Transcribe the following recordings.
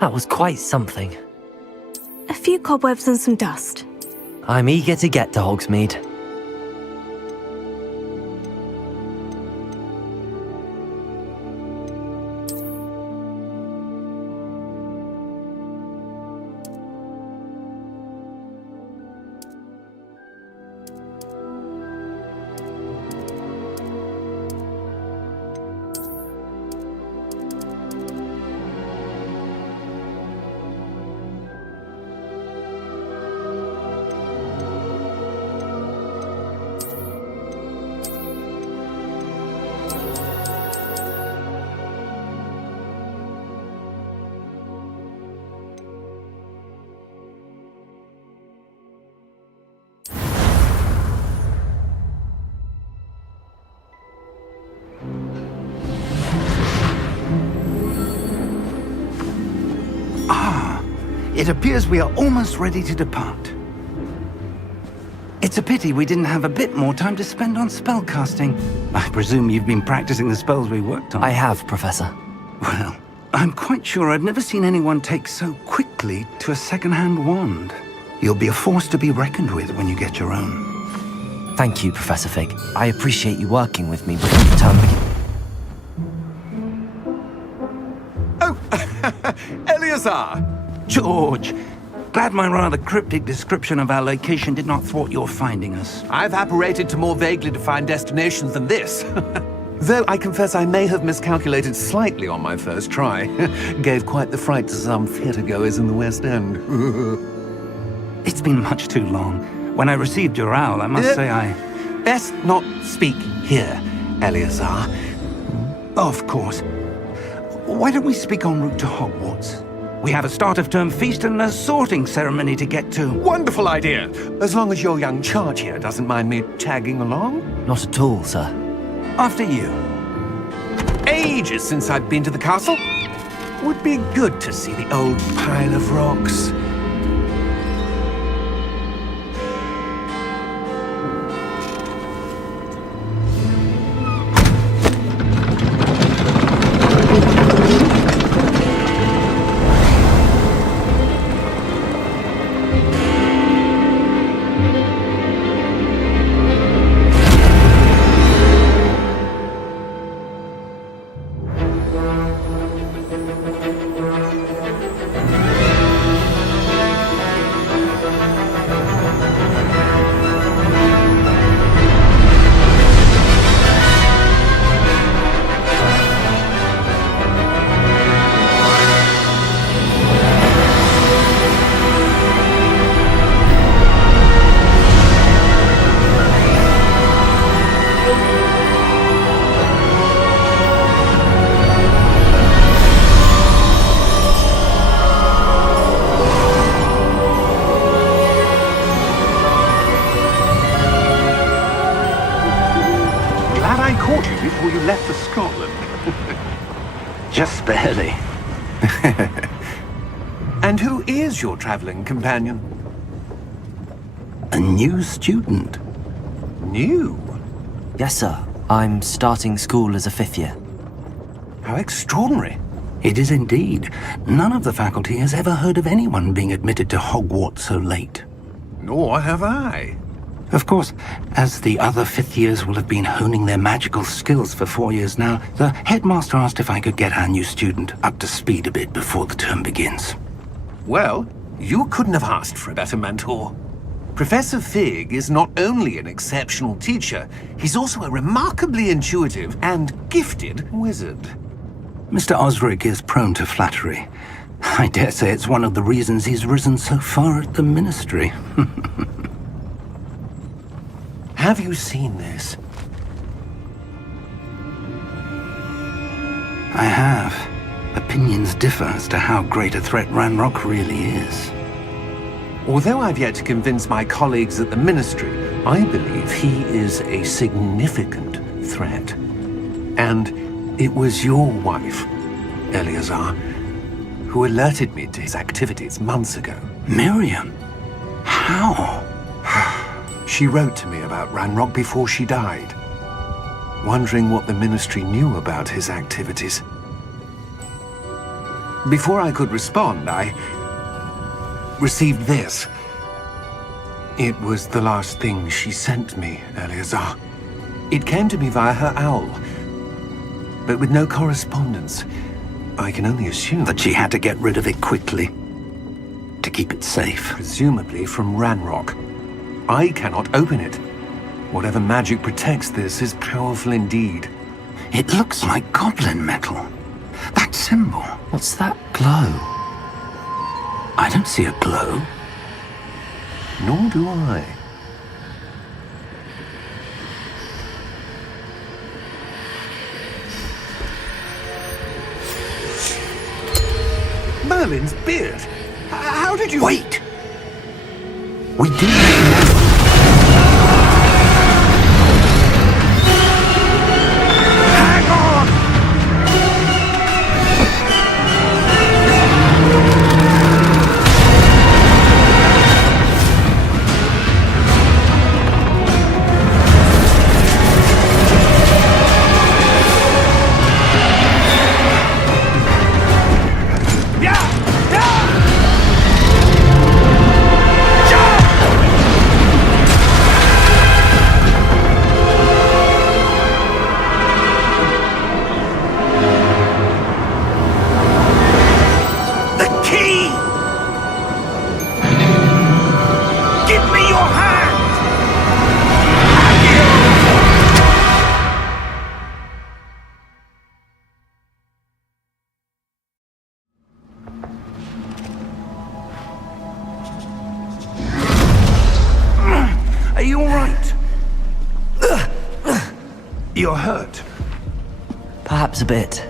That was quite something. A few cobwebs and some dust. I'm eager to get to Hogsmeade. It appears we are almost ready to depart. It's a pity we didn't have a bit more time to spend on spellcasting. I presume you've been practicing the spells we worked on. I have, Professor. Well, I'm quite sure I've never seen anyone take so quickly to a second-hand wand. You'll be a force to be reckoned with when you get your own. Thank you, Professor Fig. I appreciate you working with me before the term begins. Oh, Eleazar! George, glad my rather cryptic description of our location did not thwart your finding us. I've apparated to more vaguely defined destinations than this. Though I confess I may have miscalculated slightly on my first try. Gave quite the fright to some theatre-goers in the West End. It's been much too long. When I received your owl, I must say I... Best not speak here, Eleazar. Of course. Why don't we speak en route to Hogwarts? We have a start-of-term feast and a sorting ceremony to get to. Wonderful idea! As long as your young charge here doesn't mind me tagging along. Not at all, sir. After you. Ages since I've been to the castle. Would be good to see the old pile of rocks. Before you left for Scotland. Just barely. And who is your traveling companion? A new student. New? Yes, sir. I'm starting school as a 5th year. How extraordinary. It is indeed. None of the faculty has ever heard of anyone being admitted to Hogwarts so late. Nor have I. Of course, as the other 5th years will have been honing their magical skills for 4 years now, the headmaster asked if I could get our new student up to speed a bit before the term begins. Well, you couldn't have asked for a better mentor. Professor Fig is not only an exceptional teacher, he's also a remarkably intuitive and gifted wizard. Mr. Osric is prone to flattery. I dare say it's one of the reasons he's risen so far at the ministry. Have you seen this? I have. Opinions differ as to how great a threat Ranrock really is. Although I've yet to convince my colleagues at the Ministry, I believe he is a significant threat. And it was your wife, Eleazar, who alerted me to his activities months ago. Miriam? How? She wrote to me about Ranrock before she died, wondering what the Ministry knew about his activities. Before I could respond, I received this. It was the last thing she sent me, Eleazar. It came to me via her owl, but with no correspondence. I can only assume That she had to get rid of it quickly, to keep it safe. presumably from Ranrock. I cannot open it. Whatever magic protects this is powerful indeed. It looks like goblin metal. That symbol. What's that glow? I don't see a glow. Nor do I. Merlin's beard. How did you... Wait! We do know. Hang on! Are you all right? You're hurt. Perhaps a bit.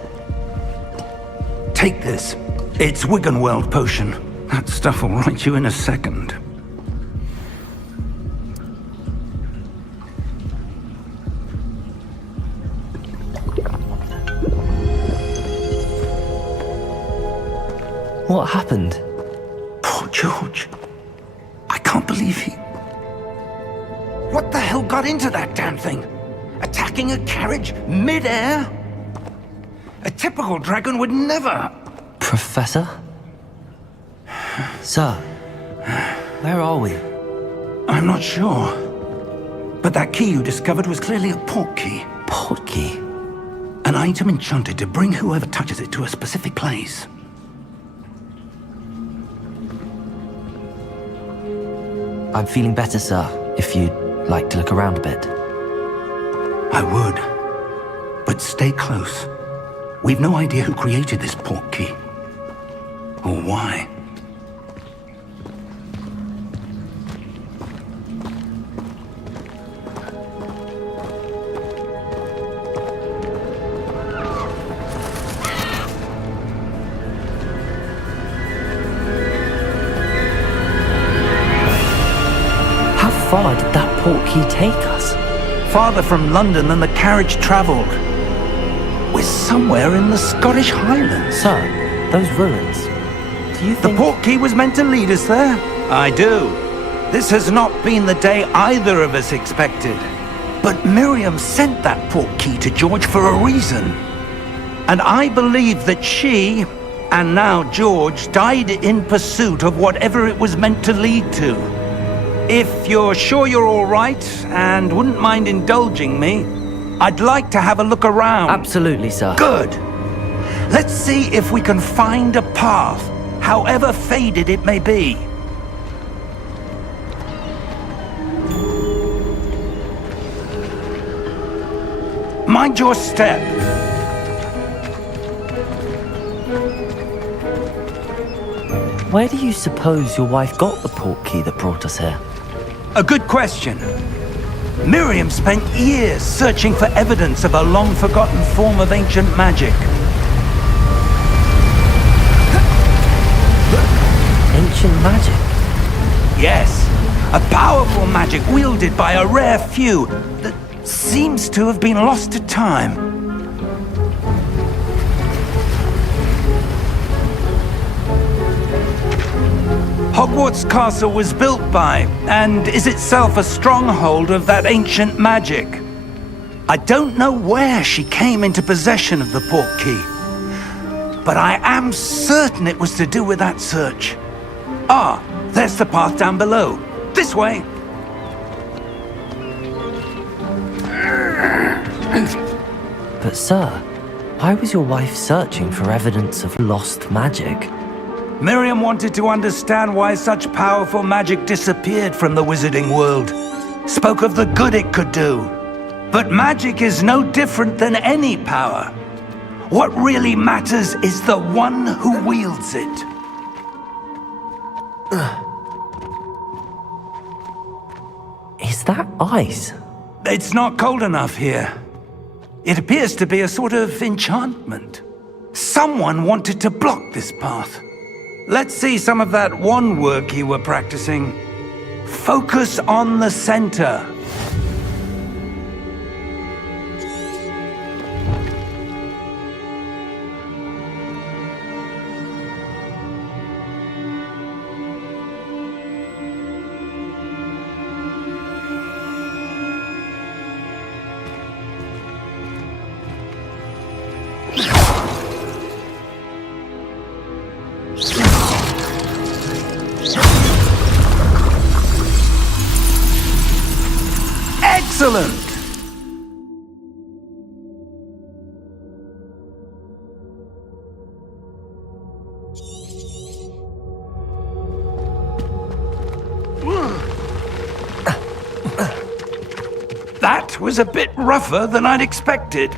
Take this. It's Wiggenweld potion. That stuff will right you in a second. What happened? Poor George. I can't believe he... What the hell got into that damn thing? Attacking a carriage mid-air? A typical dragon would never... Professor? Sir, where are we? I'm not sure. But that key you discovered was clearly a port key. Port key? An item enchanted to bring whoever touches it to a specific place. I'm feeling better, sir, if you'd like to look around a bit. I would. But stay close. We've no idea who created this port key. Or why. How far did that port key take us? Farther from London than the carriage travelled. We're somewhere in the Scottish Highlands. Sir, those ruins. Do you The think... port key was meant to lead us there? I do. This has not been the day either of us expected. But Miriam sent that port key to George for a reason. And I believe that she, and now George, died in pursuit of whatever it was meant to lead to. If you're sure you're all right, and wouldn't mind indulging me, I'd like to have a look around. Absolutely, sir. Good. Let's see if we can find a path, however faded it may be. Mind your step. Where do you suppose your wife got the port key that brought us here? A good question. Miriam spent years searching for evidence of a long-forgotten form of ancient magic. Ancient magic? Yes, a powerful magic wielded by a rare few that seems to have been lost to time. Hogwarts Castle was built by, and is itself a stronghold of that ancient magic. I don't know where she came into possession of the portkey, but I am certain it was to do with that search. Ah, there's the path down below. This way. But sir, why was your wife searching for evidence of lost magic? Miriam wanted to understand why such powerful magic disappeared from the wizarding world. Spoke of the good it could do. But magic is no different than any power. What really matters is the one who wields it. Is that ice? It's not cold enough here. It appears to be a sort of enchantment. Someone wanted to block this path. Let's see some of that wand work you were practicing. Focus on the center. Excellent! That was a bit rougher than I'd expected.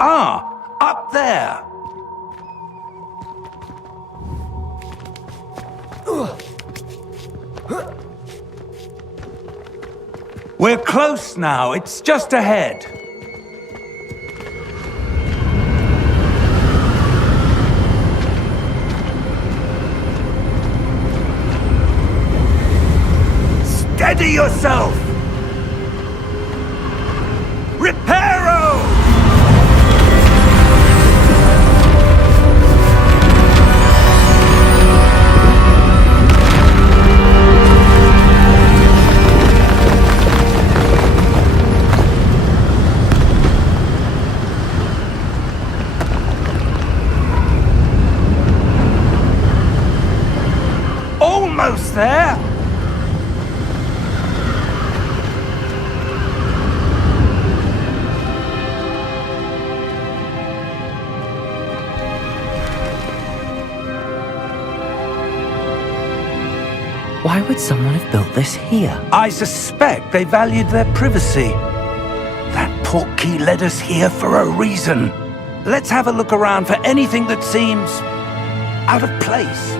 Ah, up there. We're close now. It's just ahead. Steady yourself! Reparo! Almost there! Why would someone have built this here? I suspect they valued their privacy. That portkey led us here for a reason. Let's have a look around for anything that seems out of place.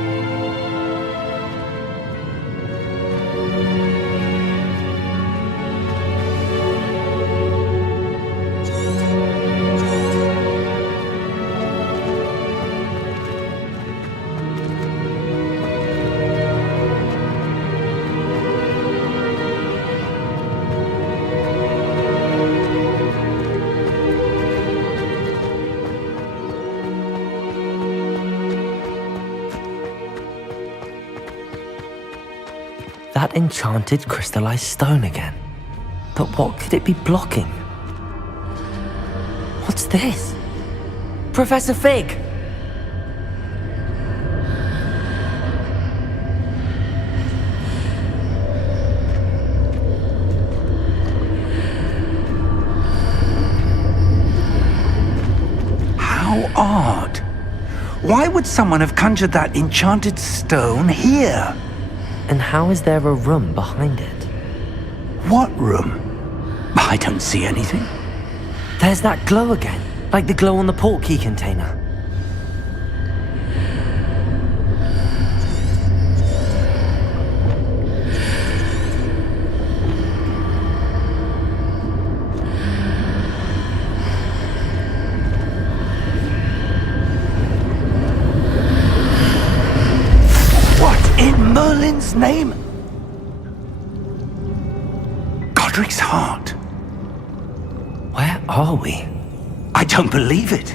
That enchanted crystallized stone again. But what could it be blocking? What's this? Professor Fig! How odd. Why would someone have conjured that enchanted stone here? And how is there a room behind it? What room? I don't see anything. There's that glow again, like the glow on the portkey container. Cedric's heart. Where are we? I don't believe it.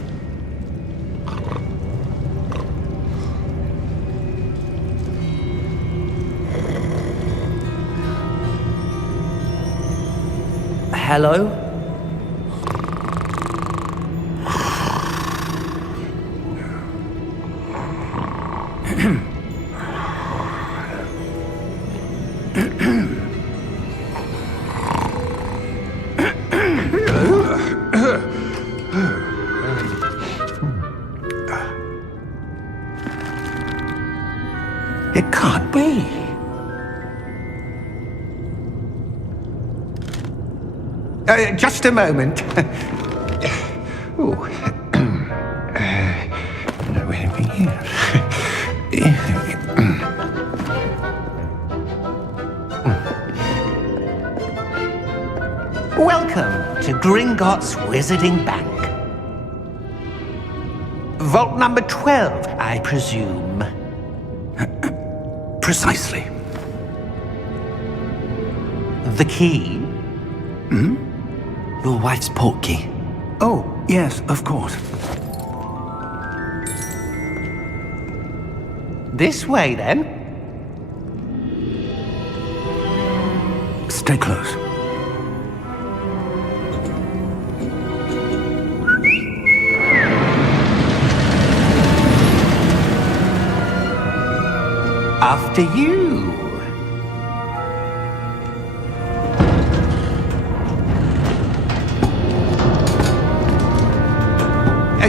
Hello? It can't be. Just a moment. Ooh. No, wait a minute. Welcome to Gringotts Wizarding Bank. Vault number 12, I presume. Precisely. The key? Your wife's portkey. Oh, yes, of course. This way, then. Stay close. After you.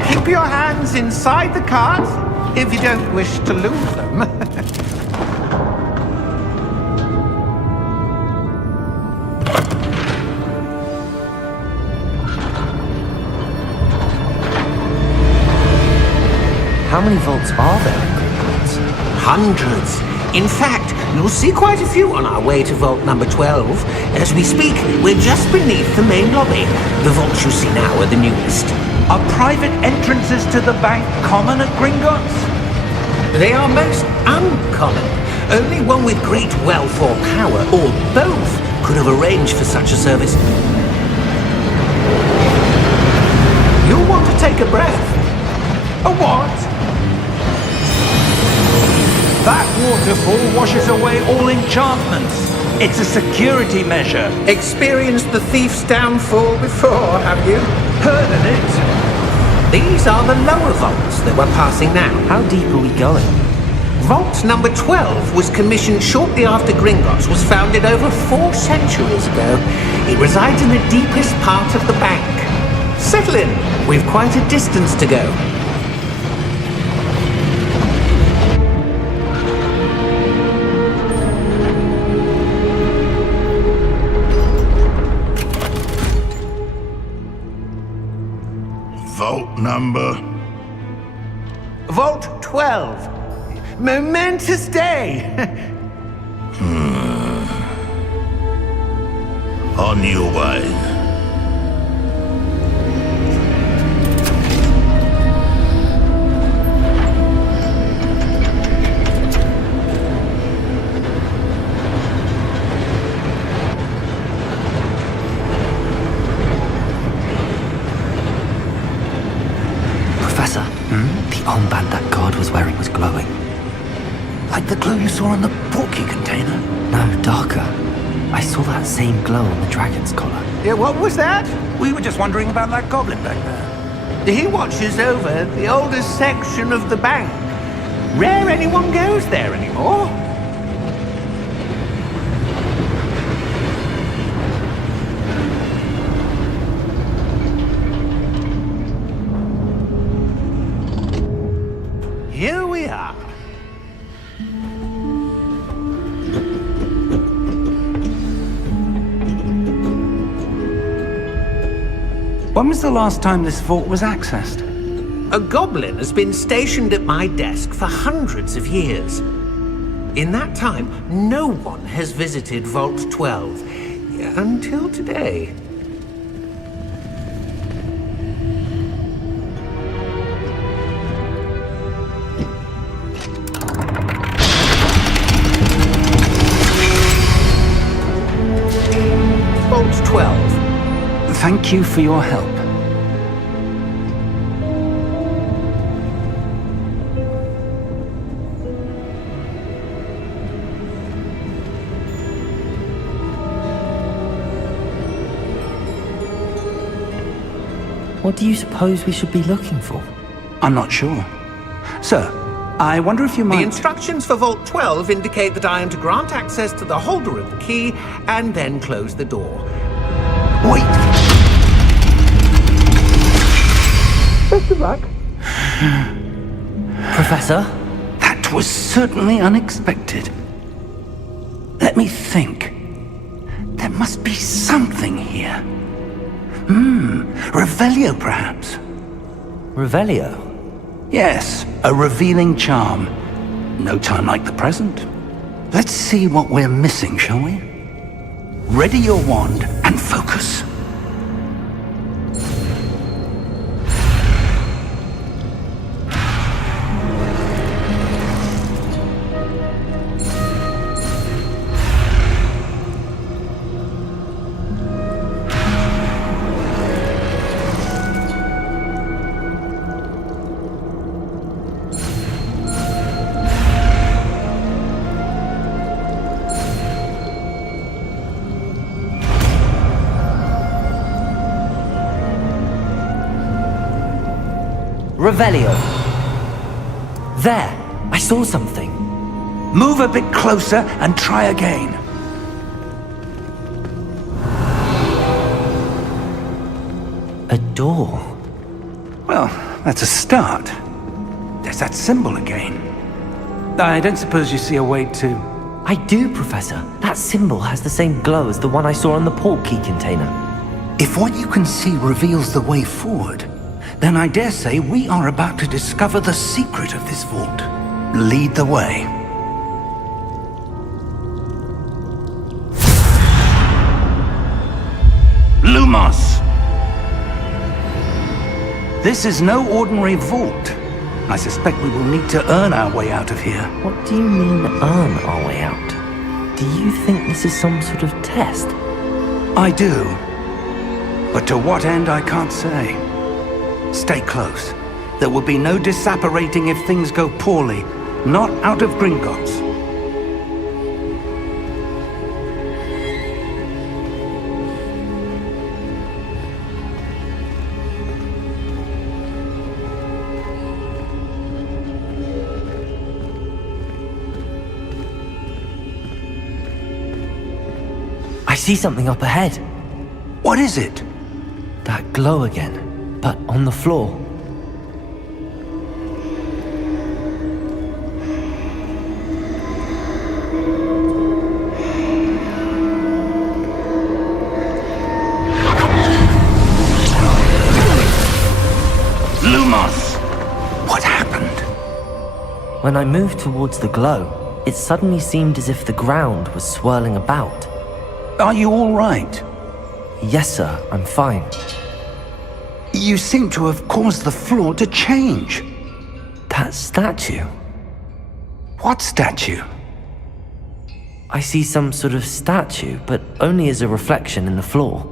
Keep your hands inside the cart if you don't wish to lose them. How many vaults are there in Gringotts? Hundreds. In fact, you'll see quite a few on our way to vault number 12. As we speak, we're just beneath the main lobby. The vaults you see now are the newest. Are private entrances to the bank common at Gringotts? They are most uncommon. Only one with great wealth or power, or both, could have arranged for such a service. You'll want to take a breath. A what? That waterfall washes away all enchantments. It's a security measure. Experienced the thief's downfall before, have you? Heard of it? These are the lower vaults that we're passing now. How deep are we going? Vault number 12 was commissioned shortly after Gringotts was founded over 4 centuries ago. It resides in the deepest part of the bank. Settle in. We've quite a distance to go. Vault number? Vault 12. Momentous day. On your way. Professor, the armband that guard was wearing was glowing. Like the glow you saw on the portkey container? No, darker. I saw that same glow on the dragon's collar. Yeah, what was that? We were just wondering about that goblin back there. He watches over the oldest section of the bank. Rare anyone goes there anymore. Here we are. When was the last time this vault was accessed? A goblin has been stationed at my desk for hundreds of years. In that time, no one has visited Vault 12 until today. Vault 12. Thank you for your help. What do you suppose we should be looking for? I'm not sure. Sir, I wonder if you might... The instructions for Vault 12 indicate that I am to grant access to the holder of the key and then close the door. Wait! Best of luck. Professor? That was certainly unexpected. Let me think. There must be something here. Revelio, perhaps? Revelio? Yes, a revealing charm. No time like the present. Let's see what we're missing, shall we? Ready your wand and focus. Revelio. There! I saw something. Move a bit closer and try again. A door. Well, that's a start. There's that symbol again. I don't suppose you see a way to... I do, Professor. That symbol has the same glow as the one I saw on the port key container. If what you can see reveals the way forward, then I dare say we are about to discover the secret of this vault. Lead the way. Lumos! This is no ordinary vault. I suspect we will need to earn our way out of here. What do you mean, earn our way out? Do you think this is some sort of test? I do. But to what end, I can't say. Stay close. There will be no disapparating if things go poorly. Not out of Gringotts. I see something up ahead. What is it? That glow again, but on the floor. Lumos! What happened? When I moved towards the glow, it suddenly seemed as if the ground was swirling about. Are you all right? Yes, sir, I'm fine. You seem to have caused the floor to change. That statue. What statue? I see some sort of statue, but only as a reflection in the floor.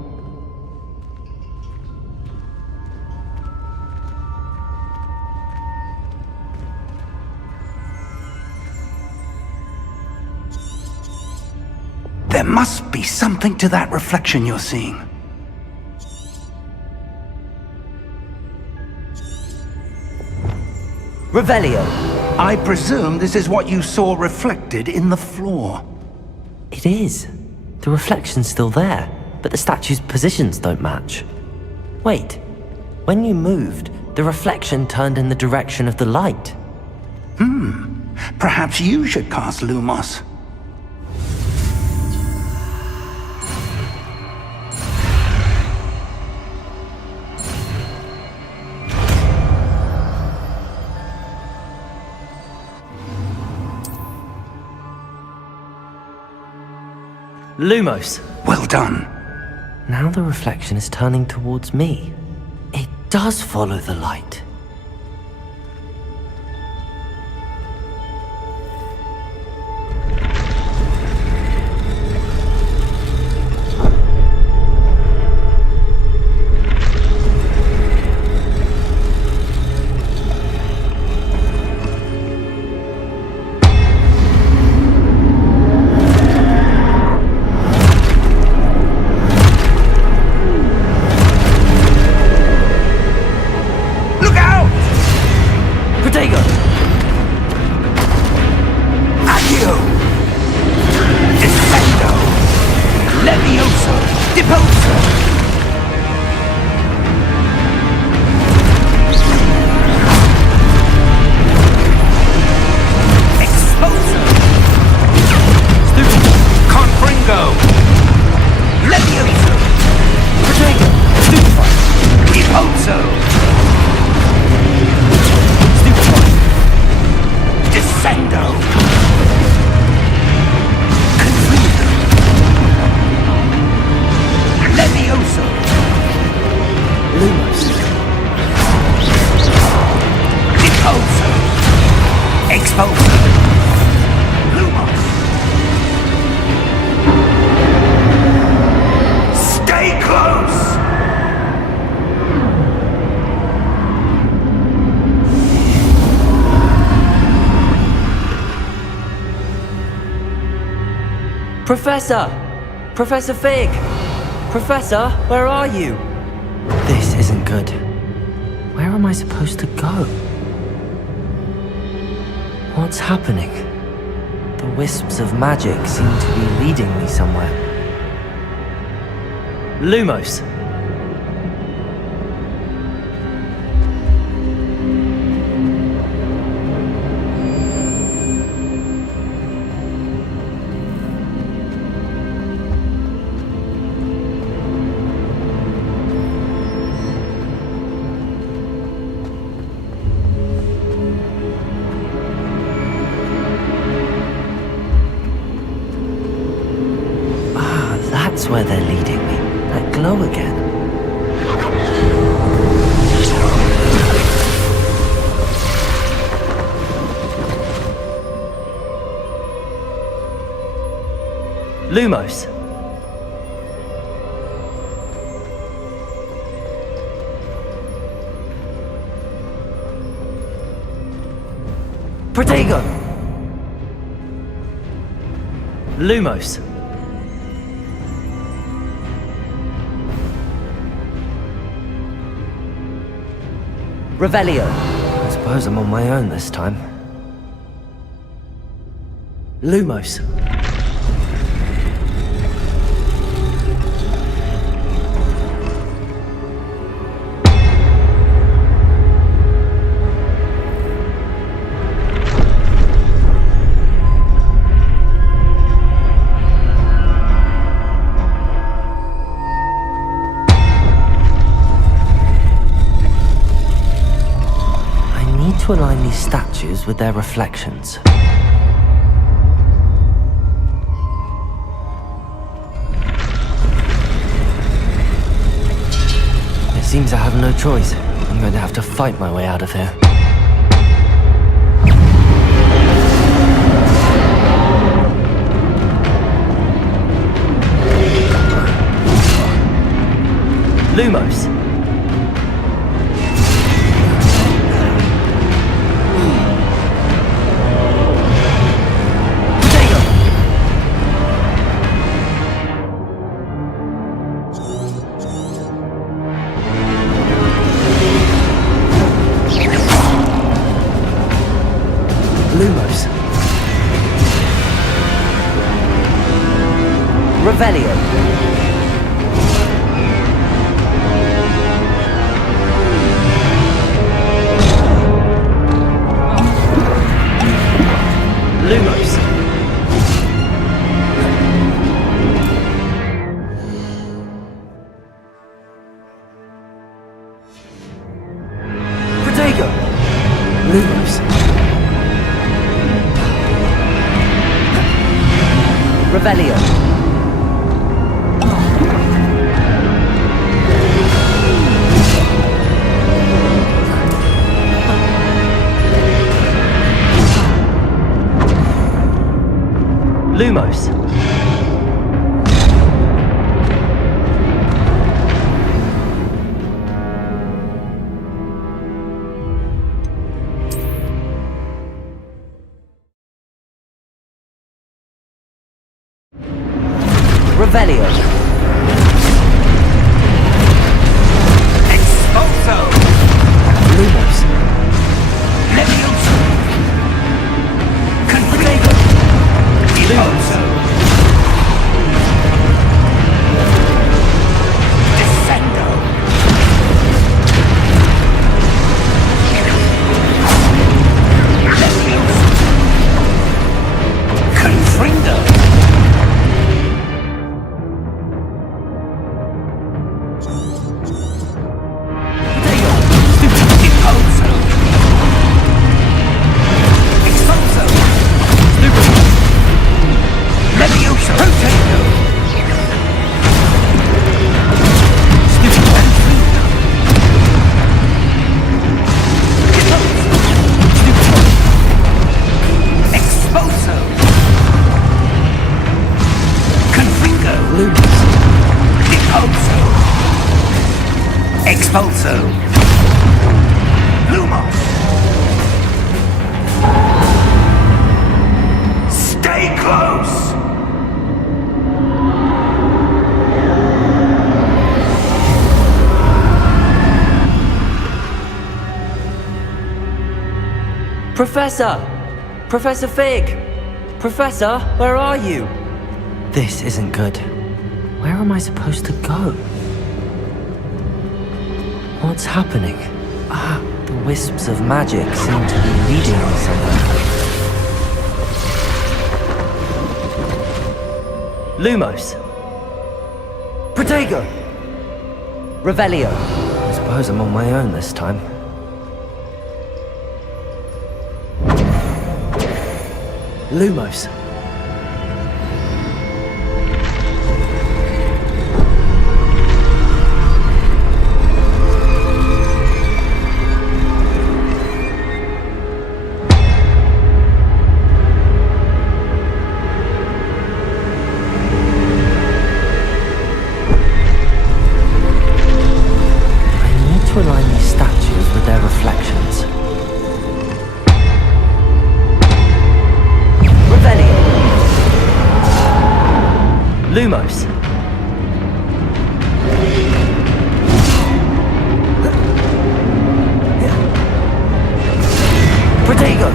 There must be something to that reflection you're seeing. Revelio! I presume this is what you saw reflected in the floor. It is. The reflection's still there, but the statue's positions don't match. Wait, when you moved, the reflection turned in the direction of the light. Perhaps you should cast Lumos. Lumos! Well done. Now the reflection is turning towards me. It does follow the light. Deposo! Deposo! Exposo! Confringo! Levioso! Protego! Stupefy! Deposo! Stupefy! Descendo! Confringo! Levioso! Lumos! Deposo! Exposo! Lumos! Stay close! Professor! Professor Fig! Professor, where are you? This isn't good. Where am I supposed to go? What's happening? The wisps of magic seem to be leading me somewhere. Lumos! That's where they're leading me. That glow again. Lumos. Protego. Lumos. Revelio. I suppose I'm on my own this time. Lumos. To align these statues with their reflections. It seems I have no choice. I'm going to have to fight my way out of here. Lumos. Lumos. Revelio. Lumos. Protego. Lumos. Revelio. Lumos. Revelio. Exposo! Lumos. Levioso! Confringo! Deposo! Expulso! Lumos! Stay close! Professor! Professor Fig! Professor, where are you? This isn't good. Where am I supposed to go? What's happening? The wisps of magic seem to be leading me somewhere. Lumos! Protego! Revelio! I suppose I'm on my own this time. Lumos. To align these statues with their reflections. Revelio! Lumos! Protego!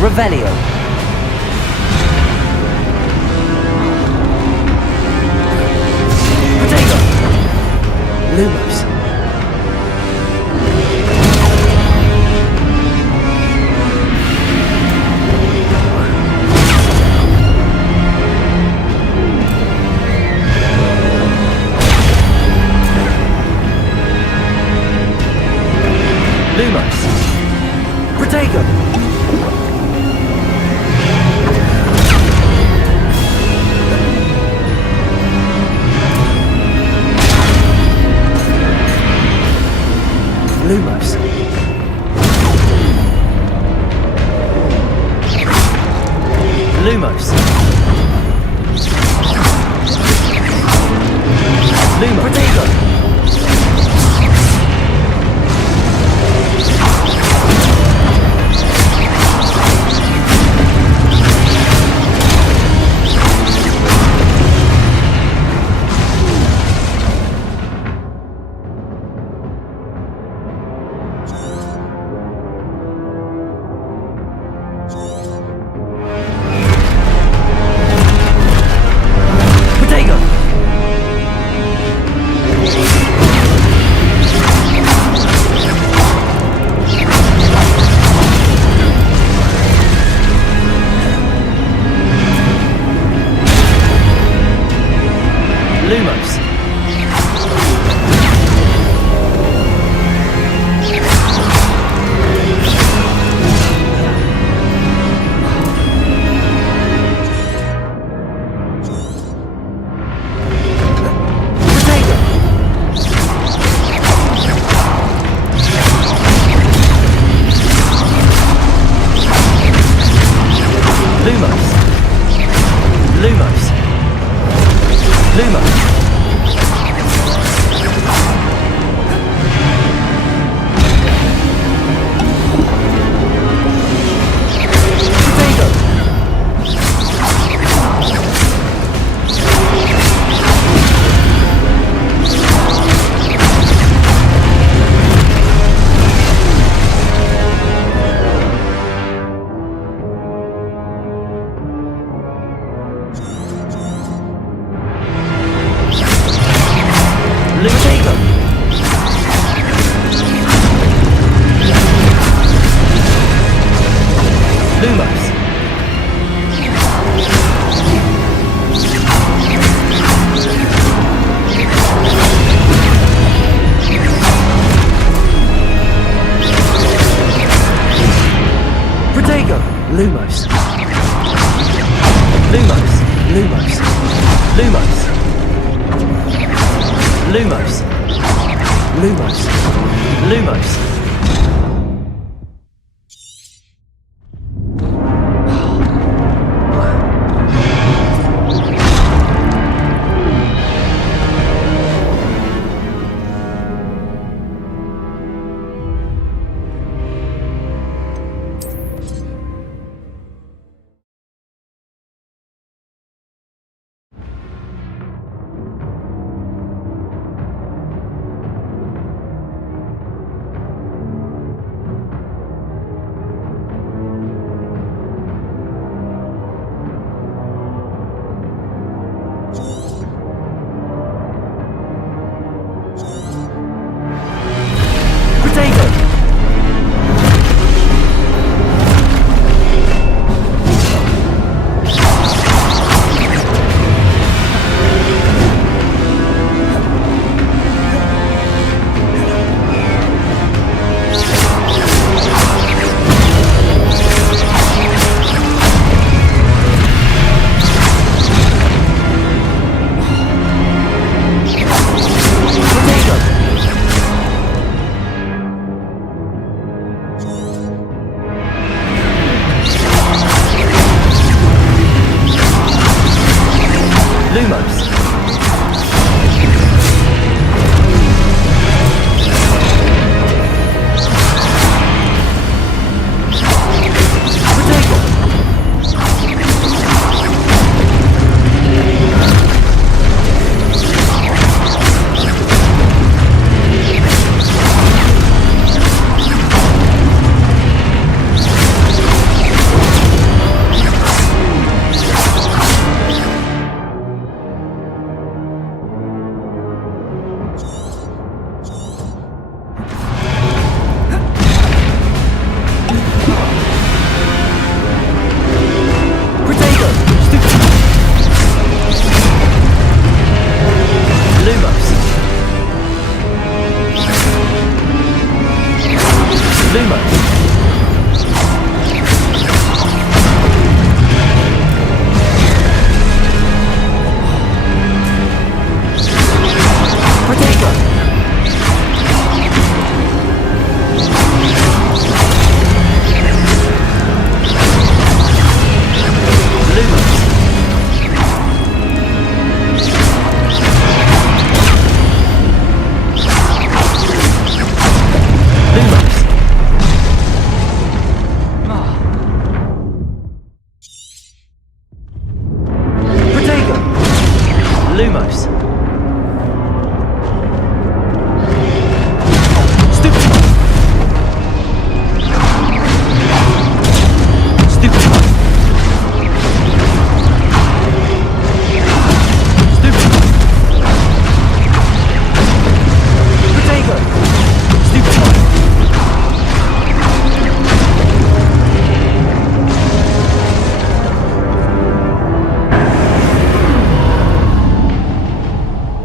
Revelio. Protego. Lumos. Lumos. Protego. Lumos. Lumos. Lumos. Protego. Lumos. Lumos. Lumos. Lumos. Lumos. Lumos. Lumos. Lumos. Lumos. Lumos.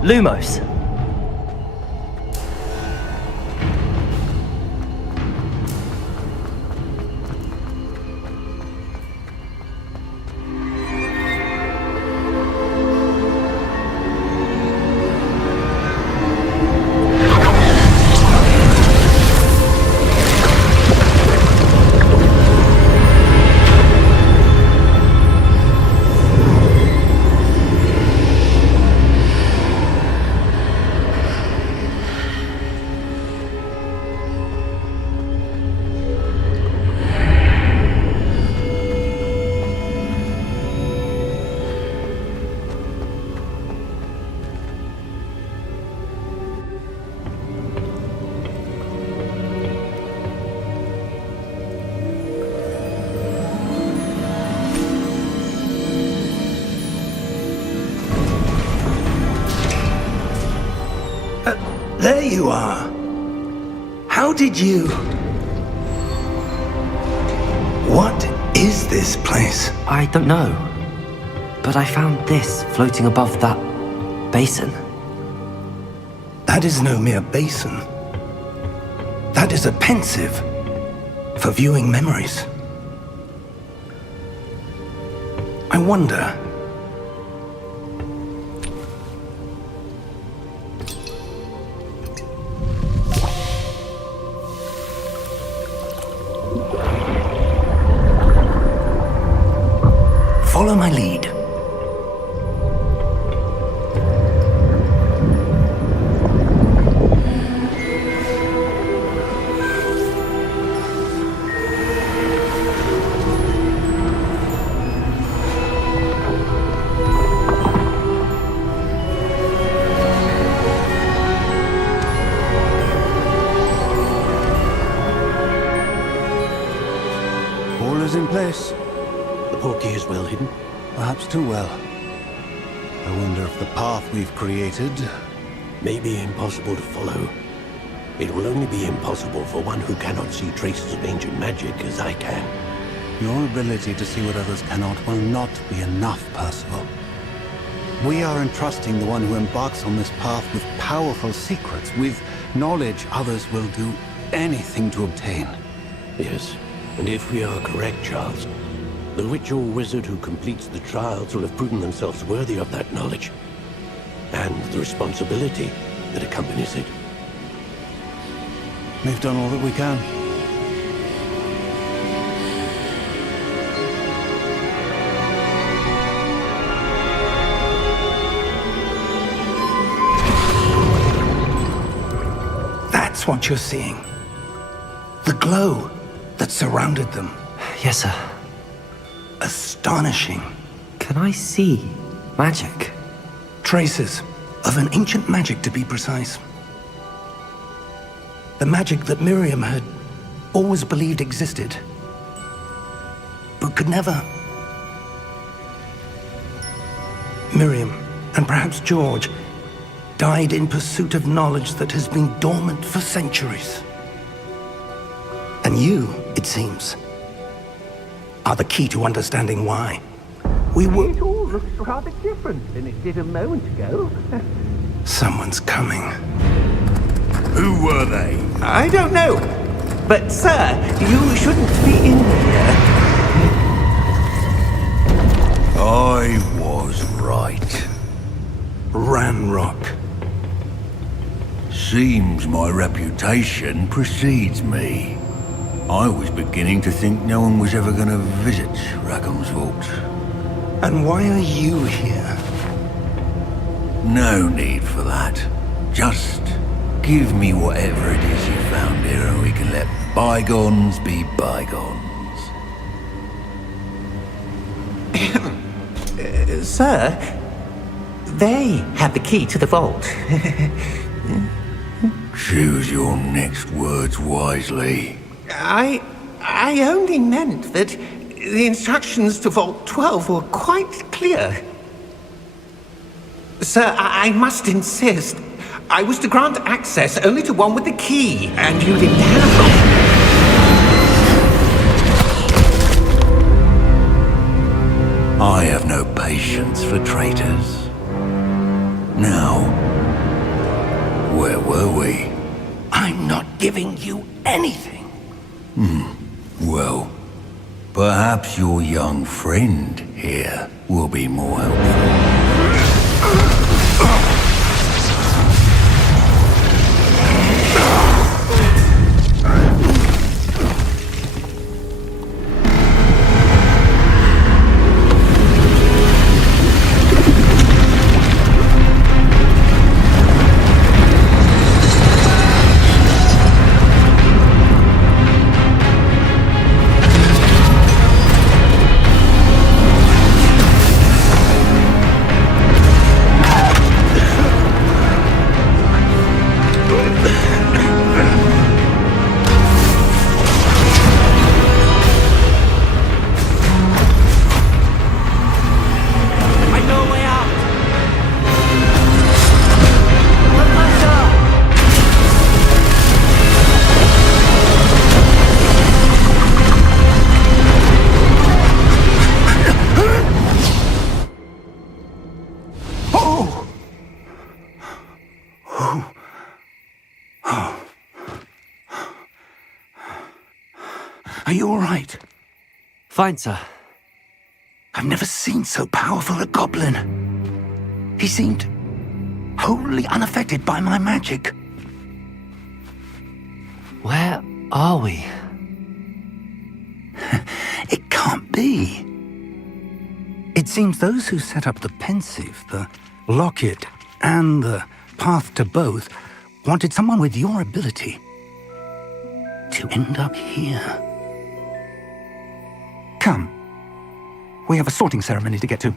Lumos. There you are. How did you... What is this place? I don't know. But I found this floating above that basin. That is no mere basin. That is a pensive for viewing memories. I wonder, Follow my lead. All is in place. The portkey is well hidden. Perhaps too well. I wonder if the path we've created... May be impossible to follow. It will only be impossible for one who cannot see traces of ancient magic as I can. Your ability to see what others cannot will not be enough, Percival. We are entrusting the one who embarks on this path with powerful secrets, with knowledge others will do anything to obtain. Yes, and if we are correct, Charles, the witch or wizard who completes the trials will have proven themselves worthy of that knowledge, and the responsibility that accompanies it. We've done all that we can. That's what you're seeing. The glow that surrounded them. Yes, sir. Astonishing. Can I see magic? Traces of an ancient magic, to be precise. The magic that Miriam had always believed existed, but could never. Miriam, and perhaps George, died in pursuit of knowledge that has been dormant for centuries. And you, it seems, are the key to understanding why. It all looks rather different than it did a moment ago. Someone's coming. Who were they? I don't know. But, sir, you shouldn't be in here. I was right. Ranrock. Seems my reputation precedes me. I was beginning to think no one was ever going to visit Rackham's Vault. And why are you here? No need for that. Just give me whatever it is you found here and we can let bygones be bygones. Sir, they have the key to the vault. Choose your next words wisely. I only meant that the instructions to Vault 12 were quite clear. Sir, I must insist. I was to grant access only to one with the key, and you didn't have one. I have no patience for traitors. Now, where were we? I'm not giving you anything. Well, perhaps your young friend here will be more helpful. Are you all right? Fine, sir. I've never seen so powerful a goblin. He seemed wholly unaffected by my magic. Where are we? It can't be. It seems those who set up the pensive, the locket, and the path to both wanted someone with your ability to end up here. Come. We have a sorting ceremony to get to.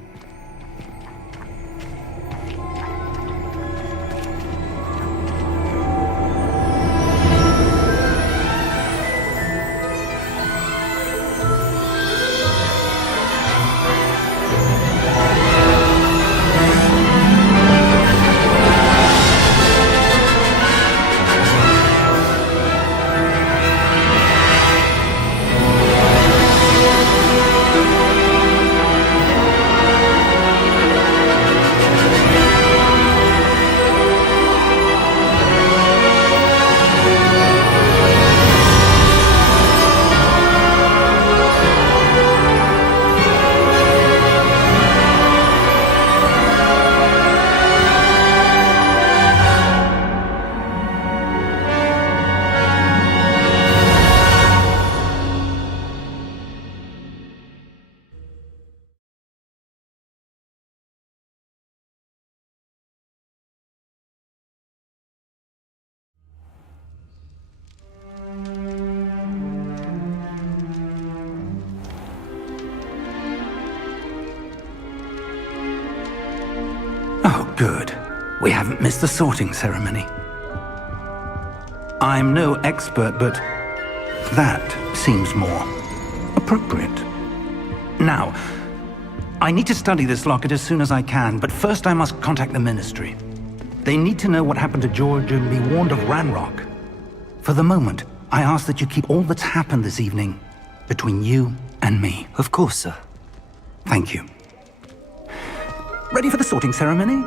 Oh, good. We haven't missed the sorting ceremony. I'm no expert, but that seems more appropriate. Now, I need to study this locket as soon as I can, but first I must contact the Ministry. They need to know what happened to George and be warned of Ranrock. For the moment, I ask that you keep all that's happened this evening between you and me. Of course, sir. Thank you. Ready for the sorting ceremony?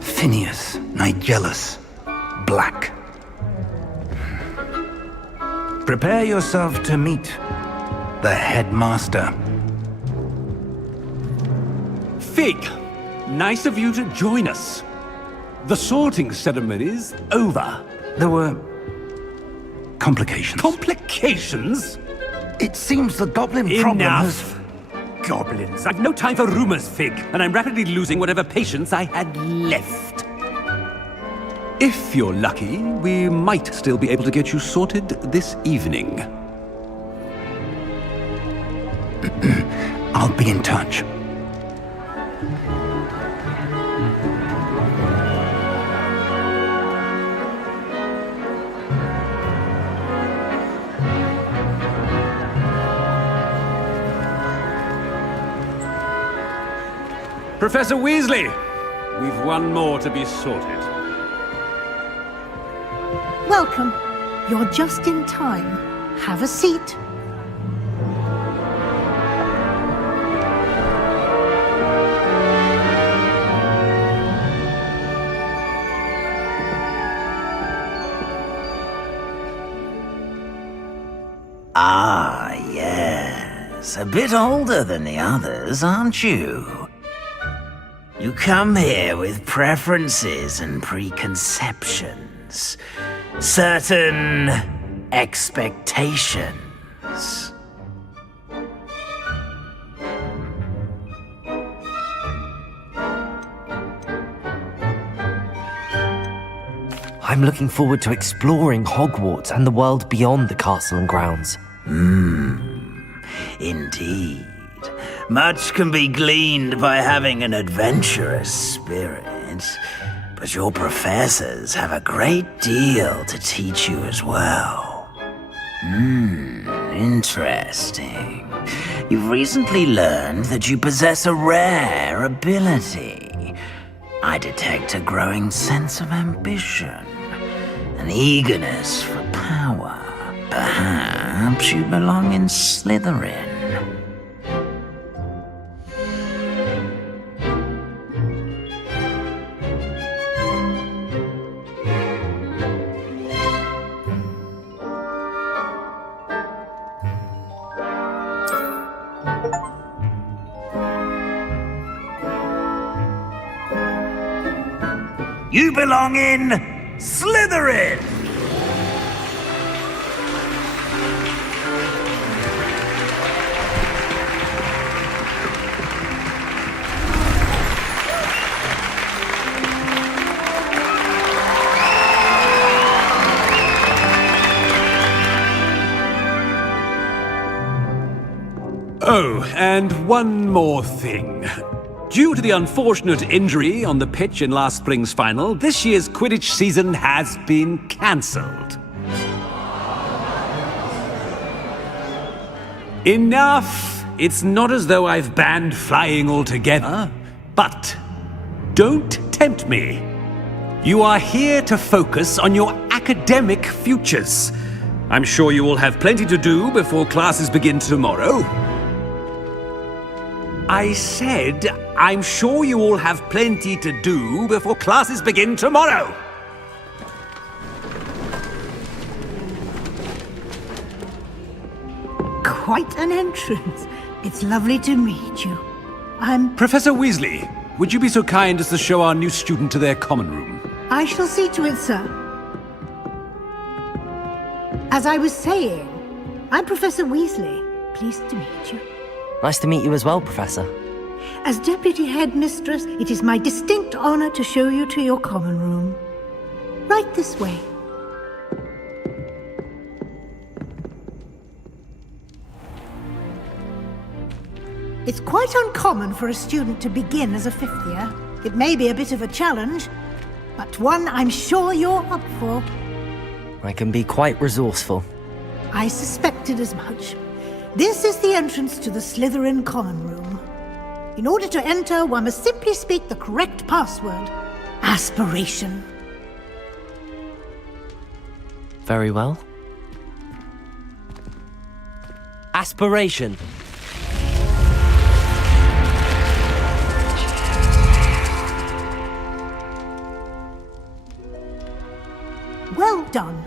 Phineas, Nigellus, Black. Prepare yourself to meet the headmaster. Fig, nice of you to join us. The sorting ceremony's over. There were complications. Complications? It seems the goblin problem has... Enough! Goblins. I've no time for rumors, Fig, and I'm rapidly losing whatever patience I had left. If you're lucky, we might still be able to get you sorted this evening. I'll be in touch. Professor Weasley, we've one more to be sorted. Welcome. You're just in time. Have a seat. Ah, yes. A bit older than the others, aren't you? You come here with preferences and preconceptions. Certain expectations. I'm looking forward to exploring Hogwarts and the world beyond the castle and grounds. Indeed. Much can be gleaned by having an adventurous spirit, but your professors have a great deal to teach you as well. Interesting. You've recently learned that you possess a rare ability. I detect a growing sense of ambition, an eagerness for power. Perhaps you belong in Slytherin. You belong in Slytherin! Oh, and one more thing. Due to the unfortunate injury on the pitch in last spring's final, this year's Quidditch season has been cancelled. Enough! It's not as though I've banned flying altogether, but don't tempt me. You are here to focus on your academic futures. I'm sure you will have plenty to do before classes begin tomorrow. I said, I'm sure you all have plenty to do before classes begin tomorrow. Quite an entrance. It's lovely to meet you. I'm... Professor Weasley, would you be so kind as to show our new student to their common room? I shall see to it, sir. As I was saying, I'm Professor Weasley. Pleased to meet you. Nice to meet you as well, Professor. As Deputy Headmistress, it is my distinct honor to show you to your common room. Right this way. It's quite uncommon for a student to begin as a fifth year. It may be a bit of a challenge, but one I'm sure you're up for. I can be quite resourceful. I suspected as much. This is the entrance to the Slytherin common room. In order to enter, one must simply speak the correct password. Aspiration. Very well. Aspiration. Well done.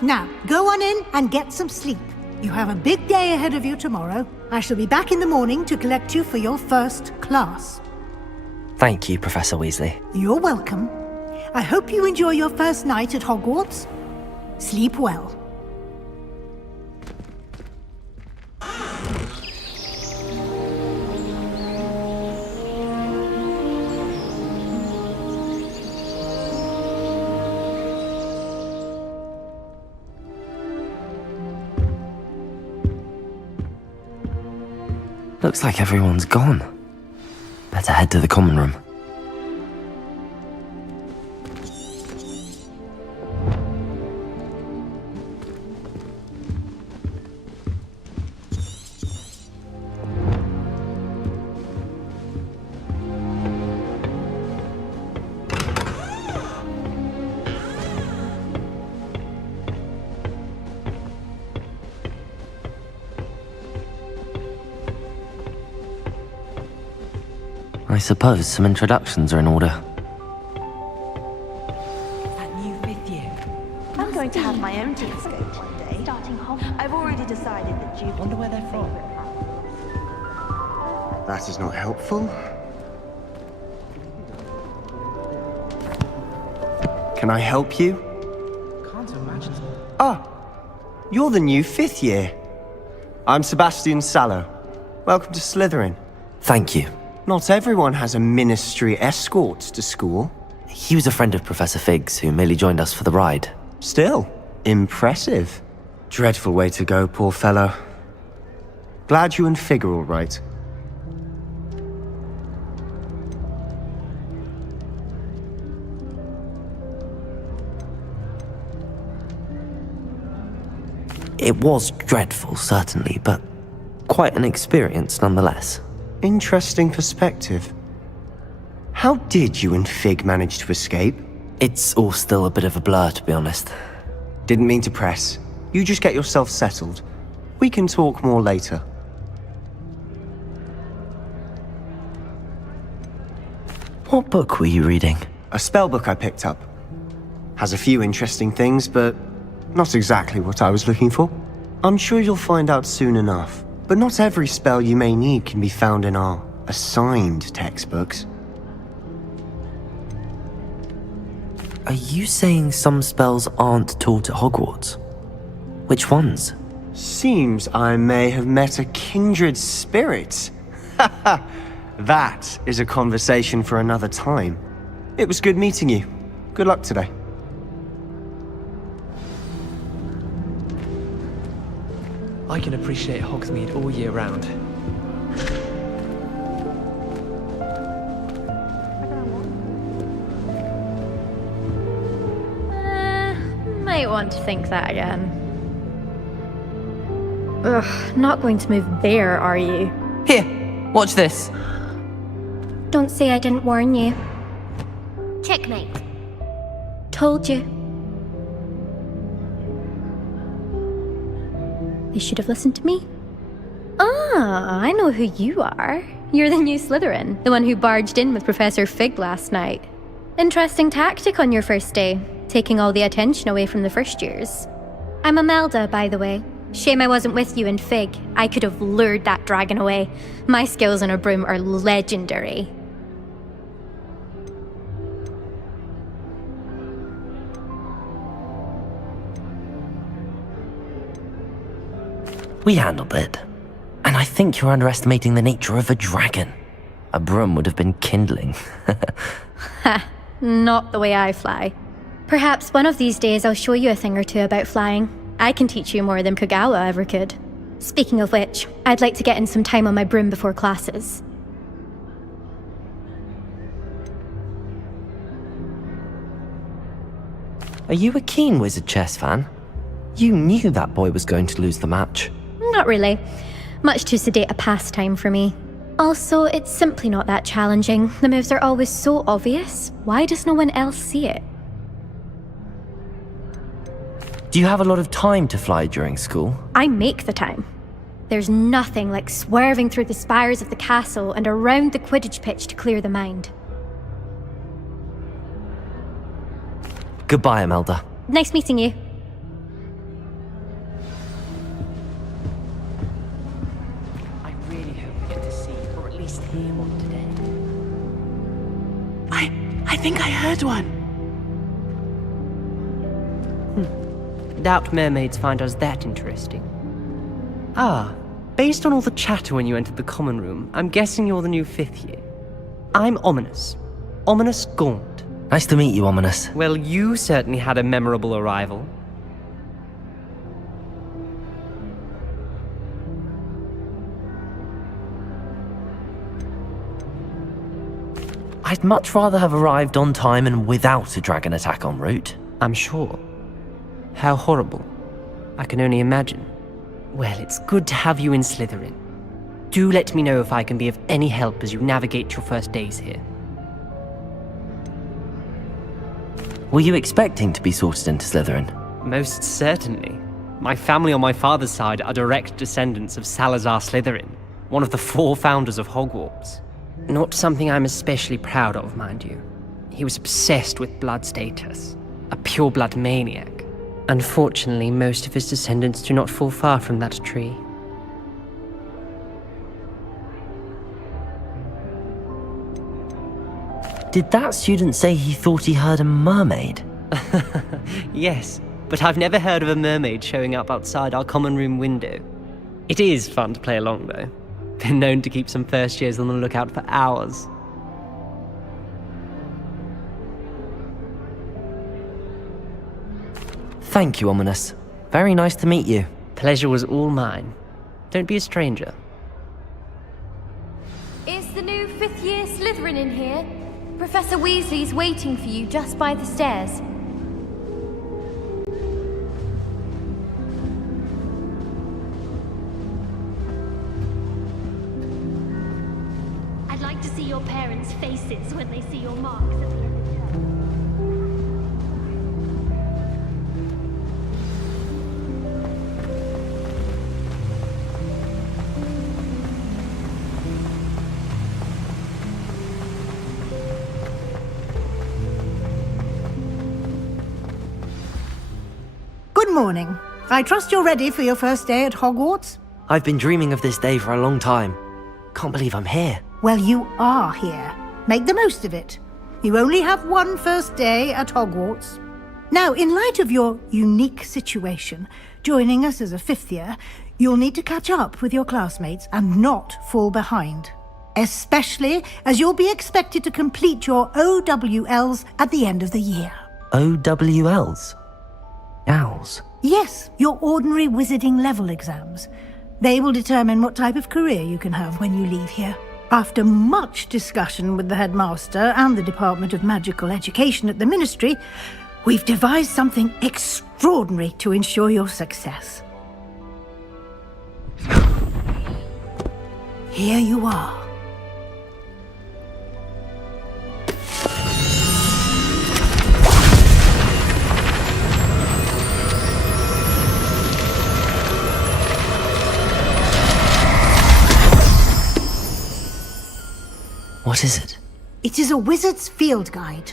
Now, go on in and get some sleep. You have a big day ahead of you tomorrow. I shall be back in the morning to collect you for your first class. Thank you, Professor Weasley. You're welcome. I hope you enjoy your first night at Hogwarts. Sleep well. Looks like everyone's gone. Better head to the common room. I suppose some introductions are in order. That new fifth year. I'm going to have my own telescope one day. Starting Hogwarts. I've already decided that you wonder where they're from. That is not helpful. Can I help you? Can't imagine. Ah, you're the new fifth year. I'm Sebastian Sallow. Welcome to Slytherin. Thank you. Not everyone has a ministry escort to school. He was a friend of Professor Fig's who merely joined us for the ride. Still, impressive. Dreadful way to go, poor fellow. Glad you and Fig are all right. It was dreadful, certainly, but quite an experience nonetheless. Interesting perspective. How did you and Fig manage to escape? It's all still a bit of a blur, to be honest. Didn't mean to press. You just get yourself settled. We can talk more later. What book were you reading? A spell book I picked up. Has a few interesting things, but not exactly what I was looking for. I'm sure you'll find out soon enough. But not every spell you may need can be found in our assigned textbooks. Are you saying some spells aren't taught at Hogwarts? Which ones? Seems I may have met a kindred spirit. That is a conversation for another time. It was good meeting you. Good luck today. I can appreciate Hogsmeade all year round. Might want to think that again. Ugh, not going to move there, are you? Here, watch this. Don't say I didn't warn you. Checkmate. Told you. They should have listened to me. Ah, I know who you are. You're the new Slytherin, the one who barged in with Professor Fig last night. Interesting tactic on your first day, taking all the attention away from the first years. I'm Imelda, by the way. Shame I wasn't with you in Fig. I could have lured that dragon away. My skills on a broom are legendary. We handled it. And I think you're underestimating the nature of a dragon. A broom would have been kindling. Ha, not the way I fly. Perhaps one of these days I'll show you a thing or two about flying. I can teach you more than Kogawa ever could. Speaking of which, I'd like to get in some time on my broom before classes. Are you a keen Wizard chess fan? You knew that boy was going to lose the match. Not really. Much too sedate a pastime for me. Also, it's simply not that challenging. The moves are always so obvious. Why does no one else see it? Do you have a lot of time to fly during school? I make the time. There's nothing like swerving through the spires of the castle and around the Quidditch pitch to clear the mind. Goodbye, Imelda. Nice meeting you. I really hope we get to see, or at least hear one today. I think I heard one. Doubt mermaids find us that interesting. Ah, based on all the chatter when you entered the common room, I'm guessing you're the new 5th year. I'm Ominous. Ominous Gaunt. Nice to meet you, Ominous. Well, you certainly had a memorable arrival. I'd much rather have arrived on time and without a dragon attack en route. I'm sure. How horrible. I can only imagine. Well, it's good to have you in Slytherin. Do let me know if I can be of any help as you navigate your first days here. Were you expecting to be sorted into Slytherin? Most certainly. My family on my father's side are direct descendants of Salazar Slytherin, one of the 4 founders of Hogwarts. Not something I'm especially proud of, mind you. He was obsessed with blood status, a pure-blood maniac. Unfortunately, most of his descendants do not fall far from that tree. Did that student say he thought he heard a mermaid? Yes, but I've never heard of a mermaid showing up outside our common room window. It is fun to play along, though. Been known to keep some first years on the lookout for hours. Thank you, Ominous. Very nice to meet you. Pleasure was all mine. Don't be a stranger. Is the new 5th year Slytherin in here? Professor Weasley's waiting for you just by the stairs. I'd like to see your parents' faces when they see your marks at the end of term. Good morning. I trust you're ready for your first day at Hogwarts? I've been dreaming of this day for a long time. Can't believe I'm here. Well, you are here. Make the most of it. You only have one first day at Hogwarts. Now, in light of your unique situation, joining us as a fifth year, you'll need to catch up with your classmates and not fall behind. Especially as you'll be expected to complete your OWLs at the end of the year. OWLs? Owls? Yes, your ordinary wizarding level exams. They will determine what type of career you can have when you leave here. After much discussion with the headmaster and the Department of Magical Education at the Ministry, we've devised something extraordinary to ensure your success. Here you are. What is it? It is a wizard's field guide.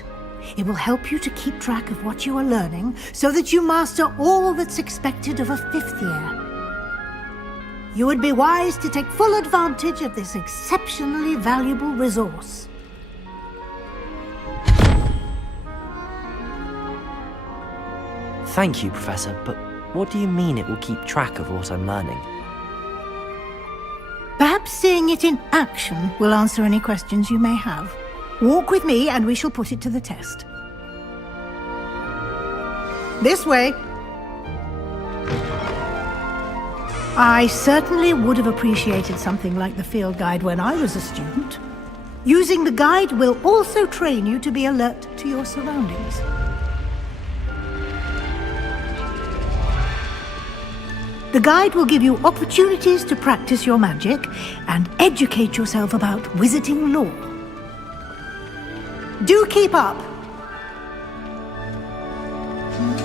It will help you to keep track of what you are learning so that you master all that's expected of a fifth year. You would be wise to take full advantage of this exceptionally valuable resource. Thank you, Professor, but what do you mean it will keep track of what I'm learning? Perhaps seeing it in action will answer any questions you may have. Walk with me and we shall put it to the test. This way. I certainly would have appreciated something like the field guide when I was a student. Using the guide will also train you to be alert to your surroundings. The guide will give you opportunities to practice your magic and educate yourself about wizarding lore. Do keep up!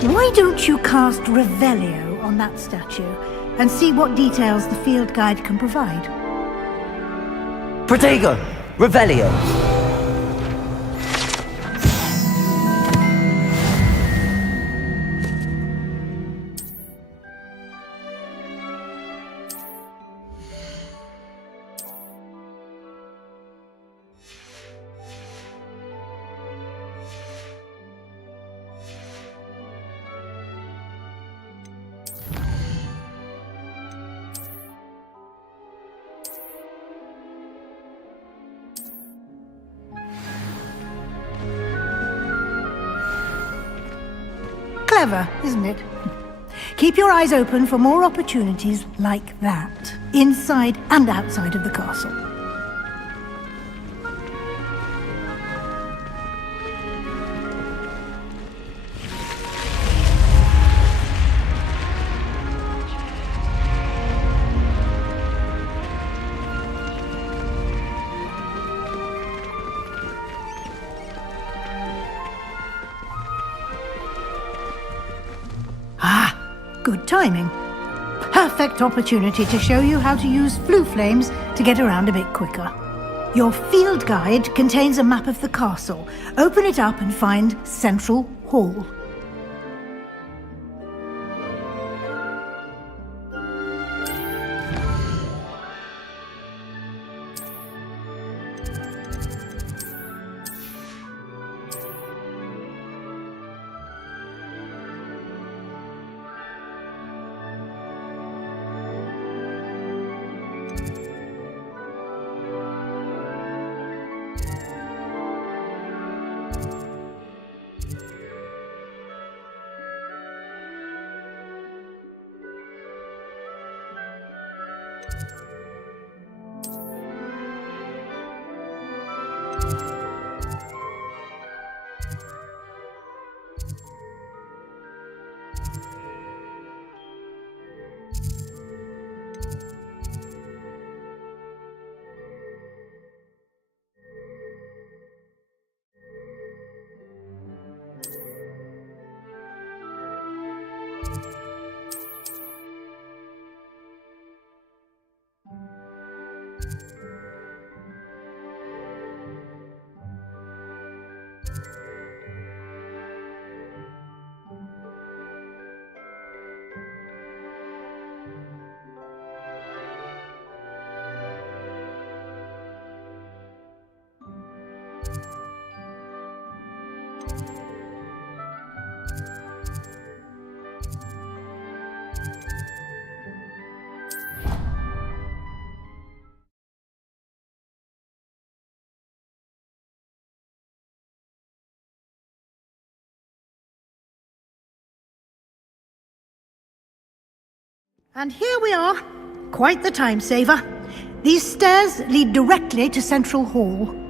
Why don't you cast Revelio on that statue and see what details the field guide can provide? Protego! Revelio! Clever, isn't it? Keep your eyes open for more opportunities like that, inside and outside of the castle. Good timing. Perfect opportunity to show you how to use flue flames to get around a bit quicker. Your field guide contains a map of the castle. Open it up and find Central Hall. And here we are. Quite the time saver. These stairs lead directly to Central Hall.